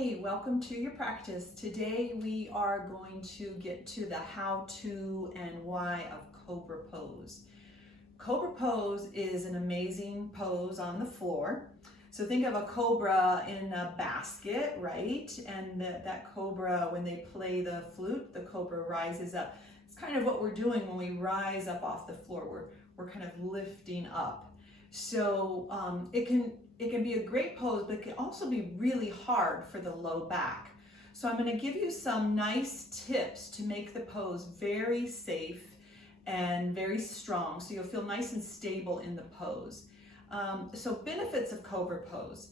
Hey, welcome to your practice. Today we are going to get to the how to and why of Cobra Pose. Cobra Pose is an amazing pose on the floor. So think of a cobra in a basket, right? And that cobra, when they play the flute, the cobra rises up. It's kind of what we're doing when we rise up off the floor. We're kind of lifting up. So it can be a great pose, but it can also be really hard for the low back. So I'm going to give you some nice tips to make the pose very safe and very strong, so you'll feel nice and stable in the pose. So benefits of Cobra Pose: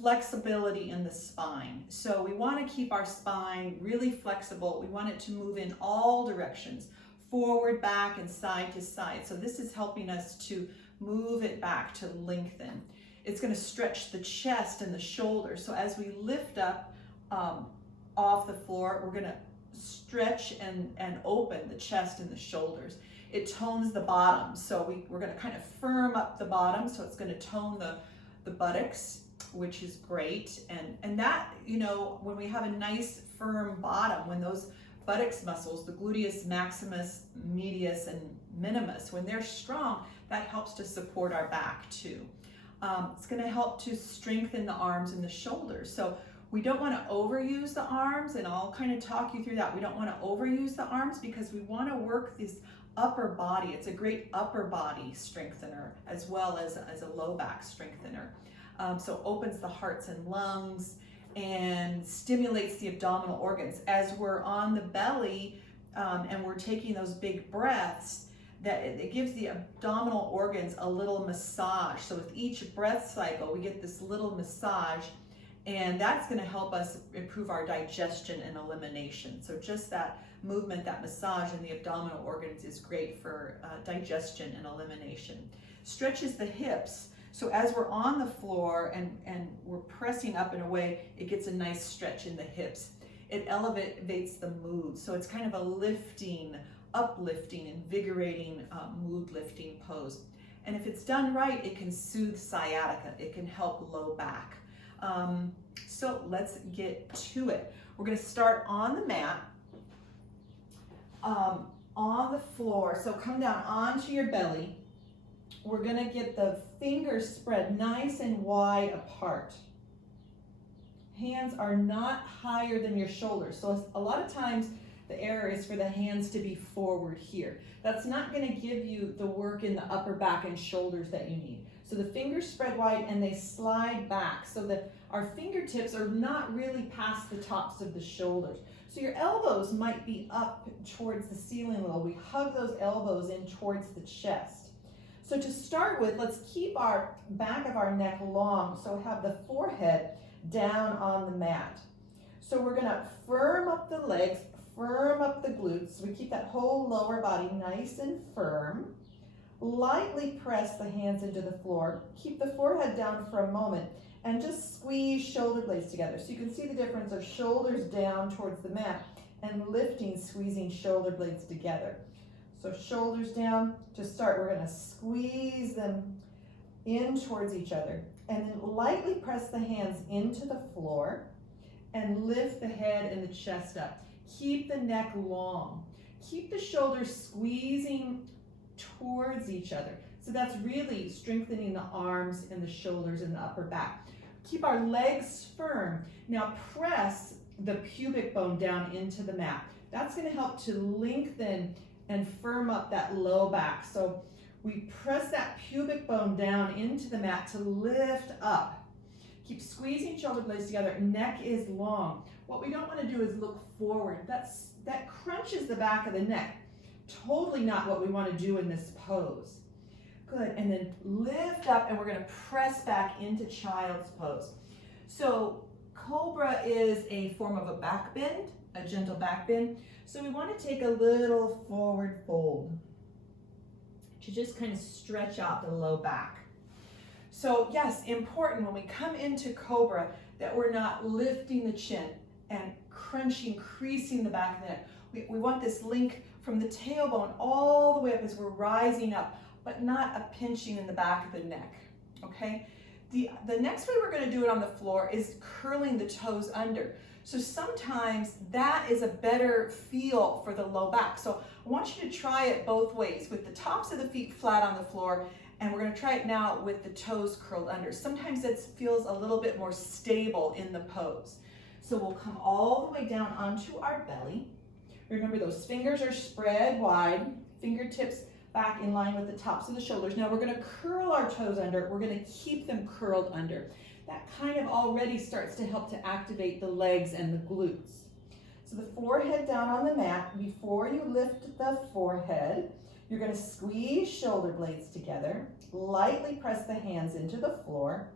flexibility in the spine. So we want to keep our spine really flexible. We want it to move in all directions, forward, back, and side to side. So this is helping us to move it back, to lengthen. It's going to stretch the chest and the shoulders. So as we lift up off the floor, we're going to stretch and open the chest and the shoulders. It tones the bottom. So we're going to kind of firm up the bottom. So it's going to tone the buttocks, which is great. And that, you know, when we have a nice firm bottom, when those buttocks muscles, the gluteus maximus, medius, and minimus, when they're strong, that helps to support our back too. It's going to help to strengthen the arms and the shoulders. So we don't want to overuse the arms, and I'll kind of talk you through that. We don't want to overuse the arms because we want to work this upper body. It's a great upper body strengthener as well as a low back strengthener. So opens the hearts and lungs and stimulates the abdominal organs. As we're on the belly and we're taking those big breaths, that it gives the abdominal organs a little massage. So with each breath cycle, we get this little massage, and that's going to help us improve our digestion and elimination. So just that movement, that massage in the abdominal organs is great for digestion and elimination. Stretches the hips. So as we're on the floor and we're pressing up and away, it gets a nice stretch in the hips. It elevates the mood. So it's kind of a lifting, uplifting, invigorating, mood lifting pose. And if it's done right, it can soothe sciatica. It can help low back. So let's get to it. We're going to start on the mat, on the floor. So come down onto your belly. We're going to get the fingers spread nice and wide apart. Hands are not higher than your shoulders. So a lot of times the error is for the hands to be forward here. That's not going to give you the work in the upper back and shoulders that you need. So the fingers spread wide and they slide back so that our fingertips are not really past the tops of the shoulders. So your elbows might be up towards the ceiling a little. We hug those elbows in towards the chest. So to start with, let's keep our back of our neck long. So have the forehead down on the mat. So we're going to firm up the legs, firm up the glutes. We keep that whole lower body nice and firm. Lightly press the hands into the floor. Keep the forehead down for a moment and just squeeze shoulder blades together. So you can see the difference of shoulders down towards the mat and lifting, squeezing shoulder blades together. So shoulders down. To start, we're going to squeeze them in towards each other and then lightly press the hands into the floor and lift the head and the chest up. Keep the neck long. Keep the shoulders squeezing towards each other. So that's really strengthening the arms and the shoulders and the upper back. Keep our legs firm. Now press the pubic bone down into the mat. That's going to help to lengthen and firm up that low back. So we press that pubic bone down into the mat to lift up. Keep squeezing shoulder blades together. Neck is long. What we don't want to do is look forward. That crunches the back of the neck. Totally not what we want to do in this pose. Good, and then lift up, and we're going to press back into child's pose. So Cobra is a form of a back bend, a gentle back bend. So we want to take a little forward fold to just kind of stretch out the low back. So yes, important when we come into Cobra that we're not lifting the chin and crunching, creasing the back of the neck. We want this link from the tailbone all the way up as we're rising up, but not a pinching in the back of the neck, okay? The next way we're going to do it on the floor is curling the toes under. So sometimes that is a better feel for the low back. So I want you to try it both ways, with the tops of the feet flat on the floor, and we're going to try it now with the toes curled under. Sometimes it feels a little bit more stable in the pose. So we'll come all the way down onto our belly. Remember, those fingers are spread wide, fingertips back in line with the tops of the shoulders. Now we're going to curl our toes under. We're going to keep them curled under. That kind of already starts to help to activate the legs and the glutes. So the forehead down on the mat. Before you lift the forehead, you're going to squeeze shoulder blades together, lightly press the hands into the floor,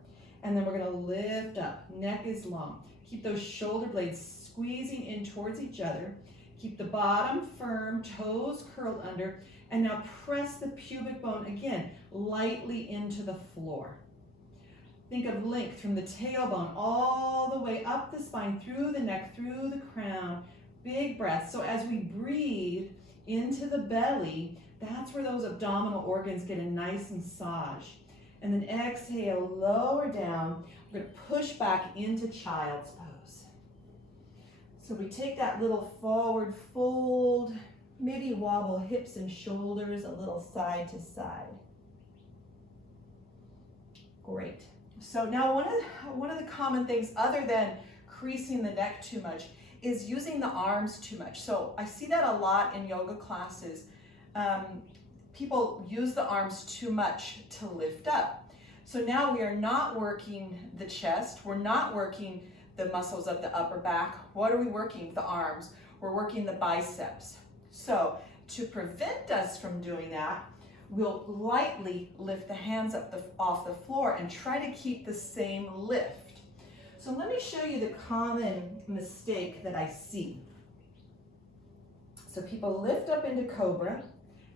and then we're going to lift up. Neck is long. Keep those shoulder blades squeezing in towards each other. Keep the bottom firm, toes curled under, and now press the pubic bone again lightly into the floor. Think of length from the tailbone all the way up the spine, through the neck, through the crown. Big breath. So as we breathe into the belly, that's where those abdominal organs get a nice massage. And then exhale, lower down. We're going to push back into child's pose. So we take that little forward fold, maybe wobble hips and shoulders a little side to side. Great. So now one of the common things, other than creasing the neck too much, is using the arms too much. So I see that a lot in yoga classes. People use the arms too much to lift up. So now we are not working the chest. We're not working the muscles of the upper back. What are we working? The arms. We're working the biceps. So to prevent us from doing that, we'll lightly lift the hands up off the floor and try to keep the same lift. So let me show you the common mistake that I see. So people lift up into Cobra,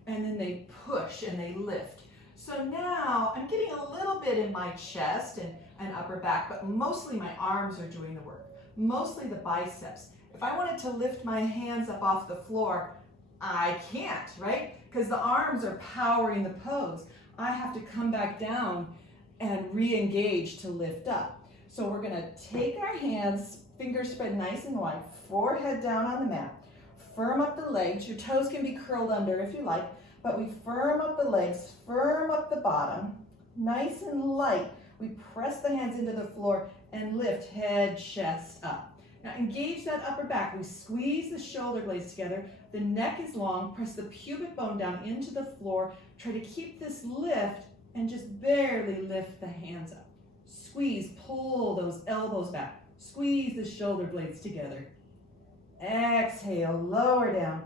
and then they push and they lift. So now I'm getting a little bit in my chest and upper back, but mostly my arms are doing the work, mostly the biceps. If I wanted to lift my hands up off the floor, I can't, right? Because the arms are powering the pose. I have to come back down and re-engage to lift up. So we're going to take our hands, fingers spread nice and wide, forehead down on the mat. Firm up the legs. Your toes can be curled under if you like, but we firm up the legs, firm up the bottom, nice and light. We press the hands into the floor and lift head, chest up. Now engage that upper back. We squeeze the shoulder blades together. The neck is long. Press the pubic bone down into the floor. Try to keep this lift and just barely lift the hands up. Squeeze, pull those elbows back. Squeeze the shoulder blades together. Exhale, lower down.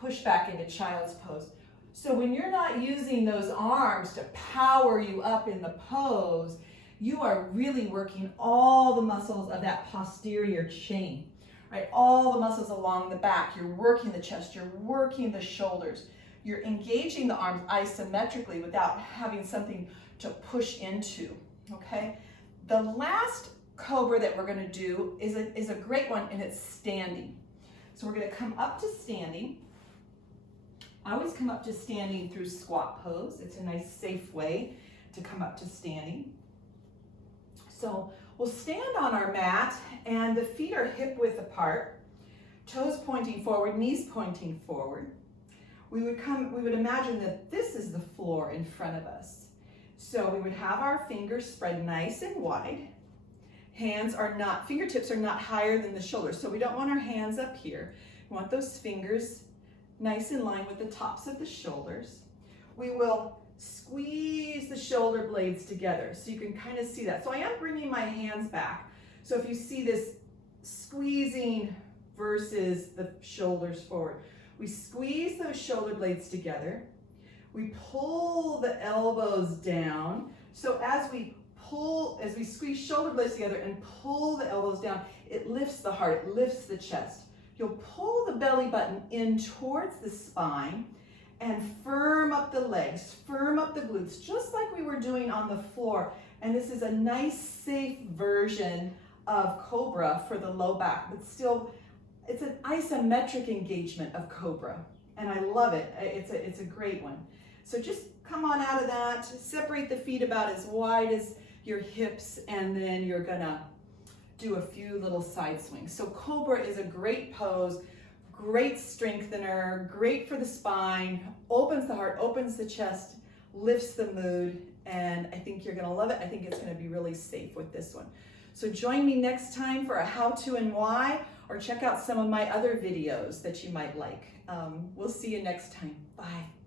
Push back into child's pose. So when you're not using those arms to power you up in the pose, you are really working all the muscles of that posterior chain, right? All the muscles along the back. You're working the chest, you're working the shoulders. You're engaging the arms isometrically without having something to push into, okay? The last Cobra that we're gonna do is a great one, and it's standing. So we're gonna come up to standing. I always come up to standing through squat pose. It's a nice, safe way to come up to standing. So we'll stand on our mat, and the feet are hip width apart, toes pointing forward, knees pointing forward. We would imagine that this is the floor in front of us. So we would have our fingers spread nice and wide. Fingertips are not higher than the shoulders, so we don't want our hands up here. We want those fingers nice in line with the tops of the shoulders. We will squeeze the shoulder blades together so you can kind of see that. So I am bringing my hands back. So if you see this squeezing versus the shoulders forward, we squeeze those shoulder blades together. We pull the elbows down. So as we squeeze shoulder blades together and pull the elbows down, it lifts the heart, it lifts the chest. You'll pull the belly button in towards the spine and firm up the legs, firm up the glutes, just like we were doing on the floor. And this is a nice, safe version of Cobra for the low back, but still, it's an isometric engagement of Cobra. And I love it. It's a great one. So just come on out of that, separate the feet about as wide as your hips, and then you're gonna do a few little side swings. So Cobra is a great pose, great strengthener, great for the spine, opens the heart, opens the chest, lifts the mood, and I think you're gonna love it. I think it's gonna be really safe with this one. So join me next time for a how to and why, or check out some of my other videos that you might like. We'll see you next time. Bye.